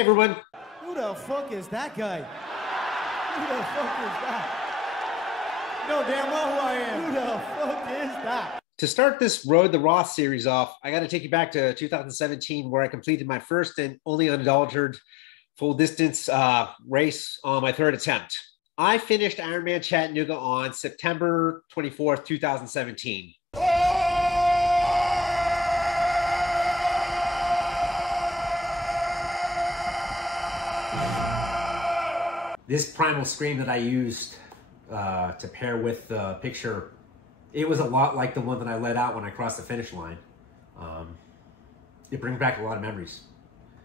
Hey everyone. Who the fuck is that guy? Who the fuck is that? You know damn well who I am. Who the fuck is that? To start this Road the Roth series off, I got to take you back to 2017 where I completed my first and only unadulterated full distance race on my third attempt. I finished Ironman Chattanooga on September 24th, 2017. This primal scream that I used to pair with the picture, it was a lot like the one that I let out when I crossed the finish line. It brings back a lot of memories.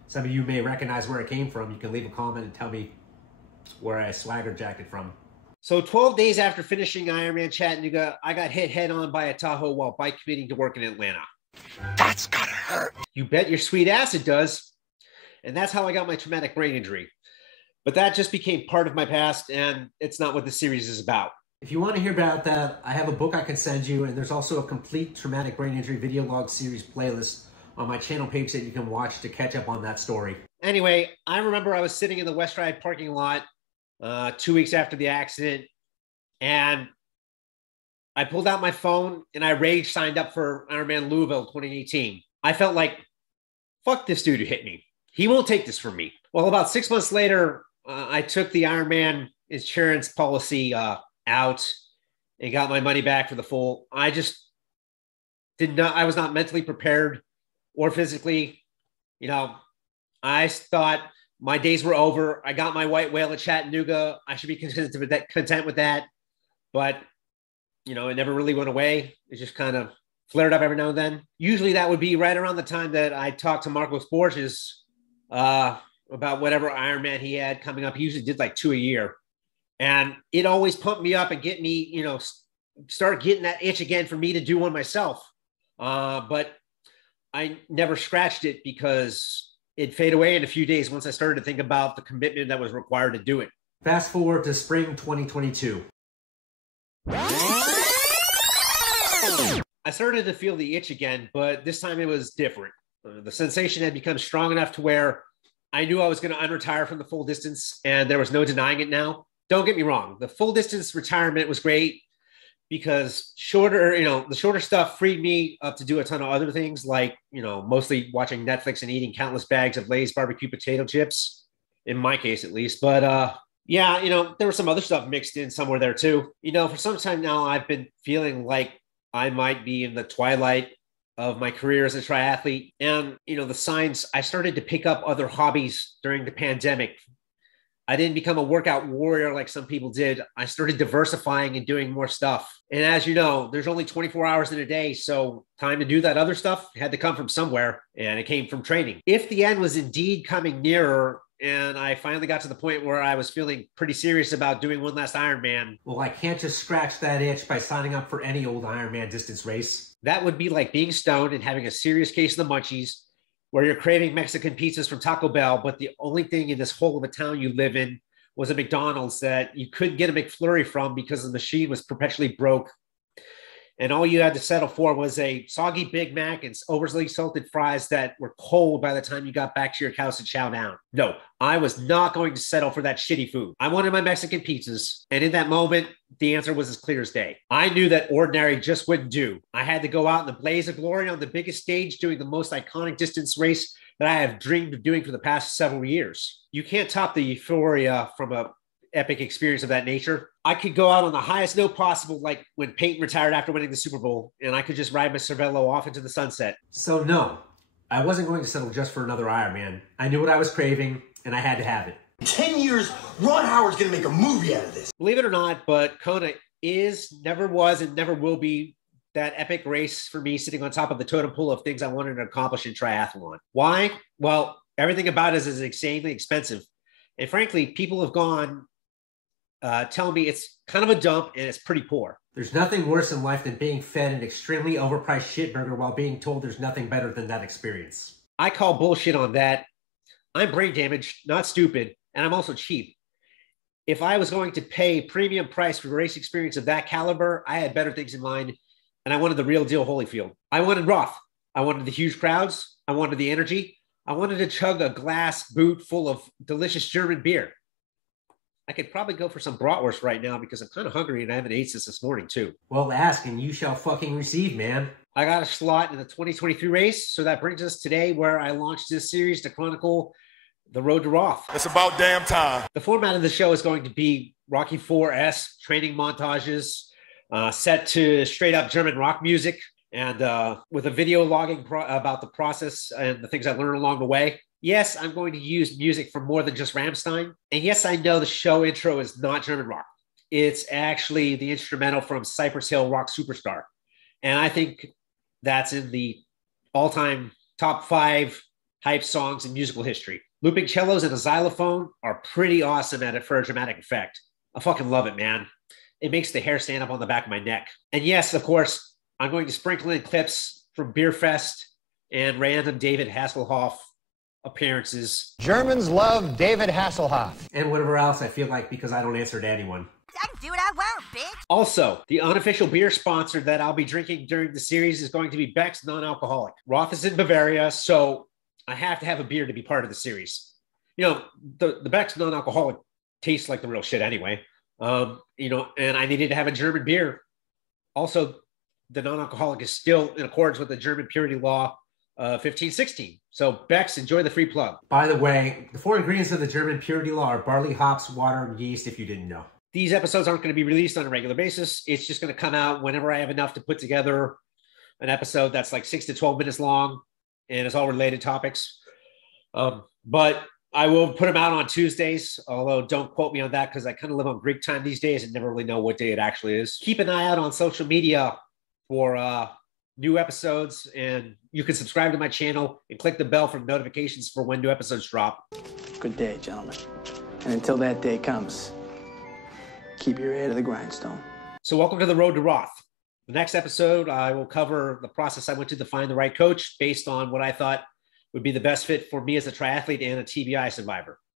Some of you may recognize where it came from. You can leave a comment and tell me where I swagger jacket from. So 12 days after finishing Ironman Chattanooga, I got hit head on by a Tahoe while bike commuting to work in Atlanta. That's gotta hurt. You bet your sweet ass it does. And that's how I got my traumatic brain injury. But that just became part of my past, and it's not what the series is about. If you want to hear about that, I have a book I can send you, and there's also a complete traumatic brain injury video log series playlist on my channel page that you can watch to catch up on that story. Anyway, I remember I was sitting in the West Ride parking lot 2 weeks after the accident, and I pulled out my phone and I rage signed up for Ironman Louisville 2018. I felt like, fuck this dude who hit me. He won't take this from me. Well, about 6 months later, I took the Ironman insurance policy out and got my money back for the full. I just I was not mentally prepared or physically. You know, I thought my days were over. I got my white whale at Chattanooga. I should be content with that. But, you know, it never really went away. It just kind of flared up every now and then. Usually that would be right around the time that I talked to Marcos Borges about whatever Ironman he had coming up. He usually did like 2 a year. And it always pumped me up and get me, you know, start getting that itch again for me to do one myself. But I never scratched it because it'd fade away in a few days once I started to think about the commitment that was required to do it. Fast forward to spring 2022. I started to feel the itch again, but this time it was different. The sensation had become strong enough to where I knew I was going to unretire from the full distance, and there was no denying it now. Don't get me wrong. The full distance retirement was great because the shorter stuff freed me up to do a ton of other things, like, you know, mostly watching Netflix and eating countless bags of Lay's barbecue potato chips, in my case at least. But yeah, you know, there was some other stuff mixed in somewhere there too. You know, for some time now, I've been feeling like I might be in the twilight of my career as a triathlete. And, you know, the signs, I started to pick up other hobbies during the pandemic. I didn't become a workout warrior like some people did. I started diversifying and doing more stuff. And as you know, there's only 24 hours in a day. So time to do that other stuff had to come from somewhere. And it came from training. If the end was indeed coming nearer, and I finally got to the point where I was feeling pretty serious about doing one last Ironman, well, I can't just scratch that itch by signing up for any old Ironman distance race. That would be like being stoned and having a serious case of the munchies, where you're craving Mexican pizzas from Taco Bell, but the only thing in this hole of a town you live in was a McDonald's that you couldn't get a McFlurry from because the machine was perpetually broke. And all you had to settle for was a soggy Big Mac and overly salted fries that were cold by the time you got back to your house and chow down. No, I was not going to settle for that shitty food. I wanted my Mexican pizzas. And in that moment, the answer was as clear as day. I knew that ordinary just wouldn't do. I had to go out in the blaze of glory on the biggest stage doing the most iconic distance race that I have dreamed of doing for the past several years. You can't top the euphoria from a epic experience of that nature. I could go out on the highest note possible, like when Peyton retired after winning the Super Bowl, and I could just ride my Cervelo off into the sunset. So no, I wasn't going to settle just for another Ironman. I knew what I was craving, and I had to have it. 10 years, Ron Howard's gonna make a movie out of this. Believe it or not, but Kona never was, and never will be that epic race for me, sitting on top of the totem pole of things I wanted to accomplish in triathlon. Why? Well, everything about it is insanely expensive. And frankly, people have gone telling me it's kind of a dump and it's pretty poor. There's nothing worse in life than being fed an extremely overpriced shitburger while being told there's nothing better than that experience. I call bullshit on that. I'm brain damaged, not stupid, and I'm also cheap. If I was going to pay premium price for a race experience of that caliber, I had better things in mind, and I wanted the real deal Holyfield. I wanted Roth. I wanted the huge crowds. I wanted the energy. I wanted to chug a glass boot full of delicious German beer. I could probably go for some bratwurst right now because I'm kind of hungry and I haven't ate since this morning too. Well, ask and you shall fucking receive, man. I got a slot in the 2023 race. So that brings us today where I launched this series to chronicle the road to Roth. It's about damn time. The format of the show is going to be Rocky IV-esque training montages set to straight up German rock music and with a video logging about the process and the things I learned along the way. Yes, I'm going to use music from more than just Rammstein. And yes, I know the show intro is not German rock. It's actually the instrumental from Cypress Hill Rock Superstar. And I think that's in the all-time top 5 hype songs in musical history. Looping cellos and a xylophone are pretty awesome at it for a dramatic effect. I fucking love it, man. It makes the hair stand up on the back of my neck. And yes, of course, I'm going to sprinkle in clips from Beer Fest and random David Hasselhoff appearances. Germans love David Hasselhoff. And whatever else I feel like because I don't answer to anyone. I can do what I want, bitch. Also, the unofficial beer sponsor that I'll be drinking during the series is going to be Beck's Non-Alcoholic. Roth is in Bavaria, so I have to have a beer to be part of the series. You know, the Beck's Non-Alcoholic tastes like the real shit anyway. You know, and I needed to have a German beer. Also, the non-alcoholic is still in accordance with the German purity law 1516. So Beck's, enjoy the free plug. By the way, the 4 ingredients of the German purity law are barley, hops, water, and yeast, if you didn't know. These episodes aren't going to be released on a regular basis. It's just going to come out whenever I have enough to put together an episode that's like 6 to 12 minutes long, and it's all related topics. But I will put them out on Tuesdays, although don't quote me on that because I kind of live on Greek time these days and never really know what day it actually is. Keep an eye out on social media for new episodes, and you can subscribe to my channel and click the bell for notifications for when new episodes drop. Good day, gentlemen. And until that day comes, keep your ear to the grindstone. So welcome to the road to Roth. The next episode, I will cover the process I went to find the right coach based on what I thought would be the best fit for me as a triathlete and a TBI survivor.